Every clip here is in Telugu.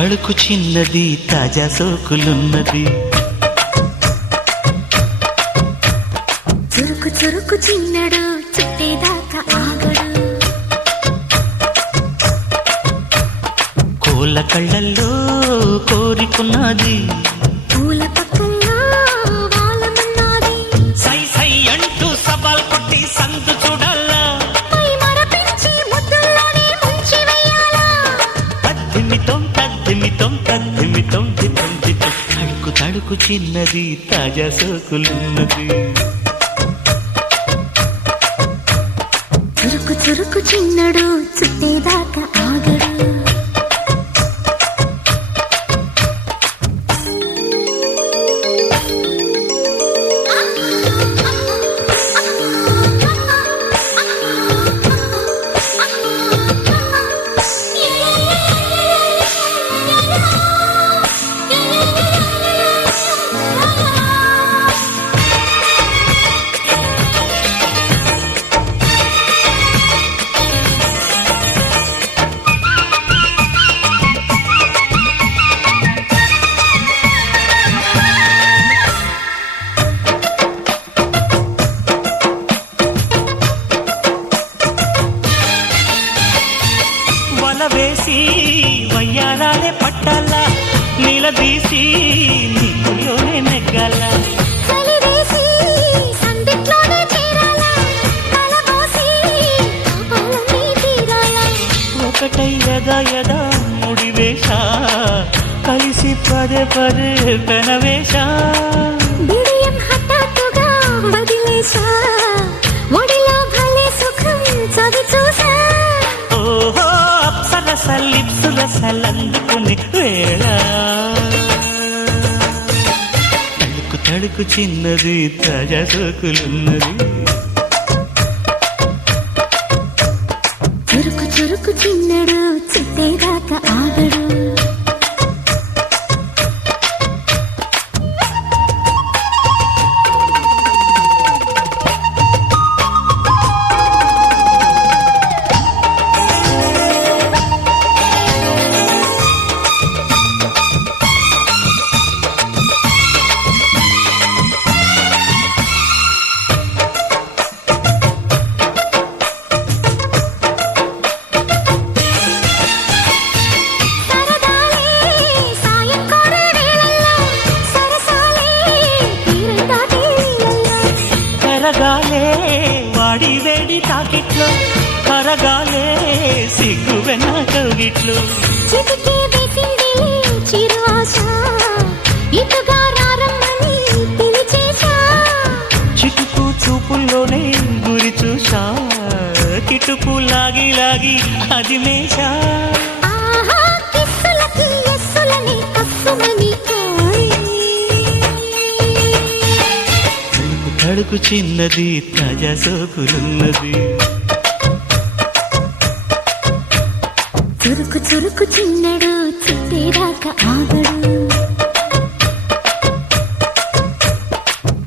తళుకు చిన్నది తాజా సోకులున్నది చురుకు చురుకు చిన్నడు చుట్టేదాకా ఆగడు కోళ్ళ కళ్ళల్లో కోరికున్నది పూల పక్కల్లో వాలమన్నది సై సై అంటూ సవాల్ కొట్టి సందు చూడాలా పై మరపించి ముద్దుల్లోనే ముంచి వెయ్యాలా తద్దిమితం తద్దిమితం తద్దిమితం దితం దితం తడుకు తడుకు చిన్నది తాజా సోకులున్నది చురుకు చురుకు చిన్నడు చుట్టేదాకా ఆగడు వేసి వయ్యారాలే పట్టాల నీలదీసి నీకులోనే నెగ్గాల కలివేసి సందిట్లోనే చేరాల కలబోసి పాపాలన్నీ తీరాల ఒకటై యదా యదా ముడివేష కలిసి పదే పదే పెనవేష బిడియం హఠాత్తుగా వదిలేసా ఒడిలో భలే సుఖం చవి చూసా ఓహో లిప్సులసలందుకుని వేళ తడుకు తడుకు చిన్నది తాజా సోకులున్నది చురుకు చురుకు చిన్నడు చుట్టేదాకా ఆగడు కరగాలే వాడి వేడి తాకిట్లో కరగాలే సిగ్గు వెనకగిట్లు చిటికే వేసింది చిరు ఆశ ఇటుగా రారమ్మని పిలిచేశా చిటుకు చూపుల్లోనే గురి చూసా కిటుకు లాగి లాగి అది మేషా ఆహా కిస్సులకి ఎస్సులని కస్సుమని తడుకు చిన్నది తాజా సోకులున్నది చురుకు చురుకు చిన్నడు చుట్టేదాకా ఆగడు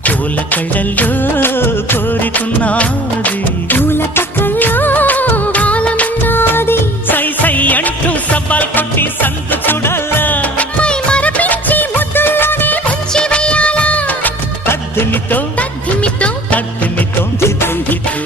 కోళ్ళ కళ్ళల్లో కోరికున్నది పూల పక్కల్లో వాలమన్నది సై సై అంటూ సవాల్ కొట్టి సందు చూడాలా పై మరపించి ముద్దుల్లోనే ముంచి వెయ్యాలా తద్దిమితో తద్దిమితో తద్దిమితో దితం దితం